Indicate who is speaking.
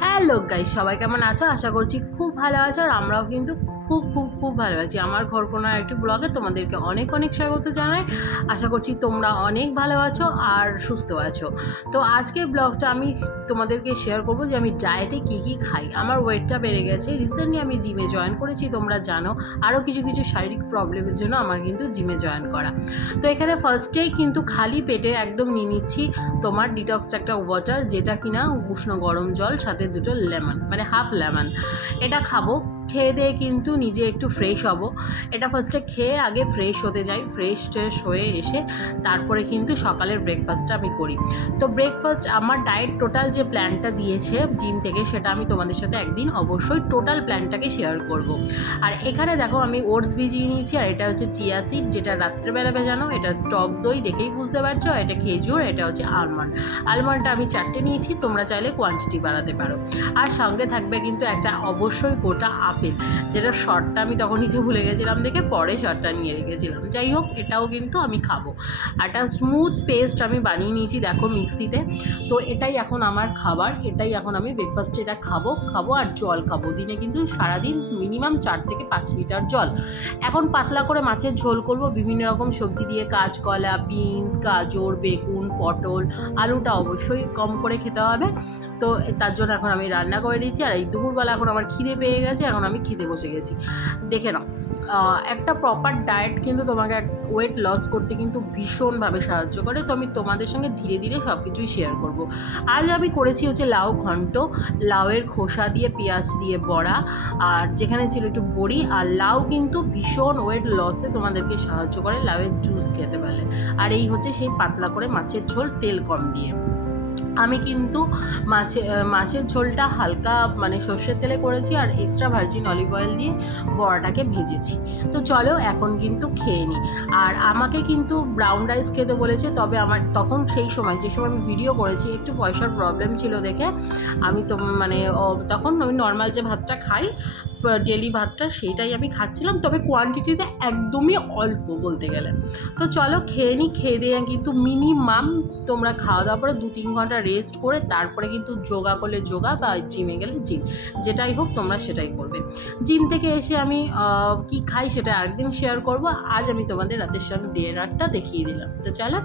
Speaker 1: Hello guy সবাই কেমন আছো? আশা করছি খুব ভালো আছো, আর আমরাও কিন্তু খুব খুব খুব ভালো আছি আমার ঘর কোনো একটি ব্লগে তোমাদেরকে অনেক অনেক স্বাগত জানাই। আশা করছি তোমরা অনেক ভালো আছো আর সুস্থ আছো। তো আজকের ব্লগটা আমি তোমাদেরকে শেয়ার করব যে আমি ডায়েটে কী কী খাই। আমার ওয়েটটা বেড়ে গেছে। রিসেন্টলি আমি জিমে জয়েন করেছি, তোমরা জানো। আরও কিছু কিছু শারীরিক প্রবলেমের জন্য আমার কিন্তু জিমে জয়েন করা। তো এখানে ফার্স্টেই কিন্তু খালি পেটে একদম নিয়ে নিচ্ছি তোমার ডিটক্স একটা ওয়াটার যেটা কিনা উষ্ণ গরম জল, সাথে দুটো লেমন মানে হাফ লেমন এটা খাব। খেয়ে দিয়ে কিন্তু নিজে একটু ফ্রেশ হব। এটা ফার্স্টে খেয়ে আগে ফ্রেশ হতে যাই ফ্রেশ ট্রেশ হয়ে এসে তারপরে কিন্তু সকালের ব্রেকফাস্টটা আমি করি। তো ব্রেকফাস্ট আমার ডায়েট টোটাল যে প্ল্যানটা দিয়েছে জিম থেকে সেটা আমি তোমাদের সাথে একদিন অবশ্যই টোটাল প্ল্যানটাকে শেয়ার করব। আর এখানে দেখো আমি ওটস ভিজিয়ে নিয়েছি, আর এটা হচ্ছে চিয়া সিড যেটা রাত্রেবেলা ভেজানো, এটা টক দই দেখেই বুঝতে পারছ এটা খেজুর এটা হচ্ছে আলমন্ড আলমন্ডটা আমি চারটে নিয়েছি, তোমরা চাইলে কোয়ান্টিটি বাড়াতে পারো। আর সঙ্গে থাকবে কিন্তু একটা অবশ্যই গোটা আপেল, যেটা শর্টটা আমি তখন নিতে ভুলে গেছিলাম দেখে পরে শর্টটা নিয়ে রেখেছিলাম। যাই হোক, এটাও কিন্তু আমি খাব। একটা স্মুথ পেস্ট আমি বানিয়ে নিয়েছি, দেখো মিক্সিতে। তো এটাই এখন আমার খাবার, এটাই এখন আমি ব্রেকফাস্টে এটা খাব খাব আর জল খাব। দিনে কিন্তু সারাদিন মিনিমাম চার থেকে পাঁচ লিটার জল। এখন পাতলা করে মাছের ঝোল করব, বিভিন্ন রকম সবজি দিয়ে কাঁচকলা বিনস গাজর, বেগুন, পটল, আলুটা অবশ্যই কম করে খেতে হবে। তো তার জন্য এখন আমি রান্না করে দিয়েছি। আর এই দুপুরবেলা এখন আমার খিদে পেয়ে গেছে, এখন আমি খিদে বসে গেছি। দেখে নাও। একটা প্রপার ডায়েট কিন্তু তোমাকে ওয়েট লস করতে কিন্তু ভীষণভাবে সাহায্য করে। তো আমি তোমাদের সঙ্গে ধীরে ধীরে সব কিছুই শেয়ার করব। আজ আমি করেছি হচ্ছে লাউ ঘন্ট, লাউয়ের খোসা দিয়ে, পেঁয়াজ দিয়ে বড়া, আর যেখানে ছিল একটু বড়ি। আর লাউ কিন্তু ভীষণ ওয়েট লসে তোমাদেরকে সাহায্য করে, লাউয়ের জুস খেতে পারলে আর এই হচ্ছে সেই পাতলা করে মাছের ঝোল তেল কম দিয়ে। আমি কিন্তু মাছে মাছের ঝোলটা হালকা মানে সর্ষের তেলে করেছি আর এক্সট্রা ভার্জিন অলিভ অয়েল দিয়ে বড়াটাকে ভেজেছি। তো চলো এখন কিন্তু খেয়ে নিই আর আমাকে কিন্তু ব্রাউন রাইস খেতে বলেছে, তবে আমার তখন সেই সময়, যে সময় আমি ভিডিও করেছি, একটু পয়সার প্রবলেম ছিল দেখে আমি তো মানে তখন আমি নর্মাল যে ভাতটা খাই ডেলি ভাতটা সেইটাই আমি খাচ্ছিলাম, তবে কোয়ান্টিটিতে একদমই অল্প বলতে গেলে। তো চলো খেয়ে নিই খেয়ে দিয়ে কিন্তু মিনিমাম তোমরা খাওয়া দাওয়ার পরে দু তিন ঘণ্টা রেস্ট করে তারপরে কিন্তু যোগা করলে যোগা বা জিমে গেলে জিম যেটাই হোক তোমরা সেটাই করবে। জিম থেকে এসে আমি কি খাই সেটা আরেকদিন শেয়ার করব। আজ আমি তোমাদের রাতের সঙ্গে ডিনারটা দেখিয়ে দিলাম। তো চলো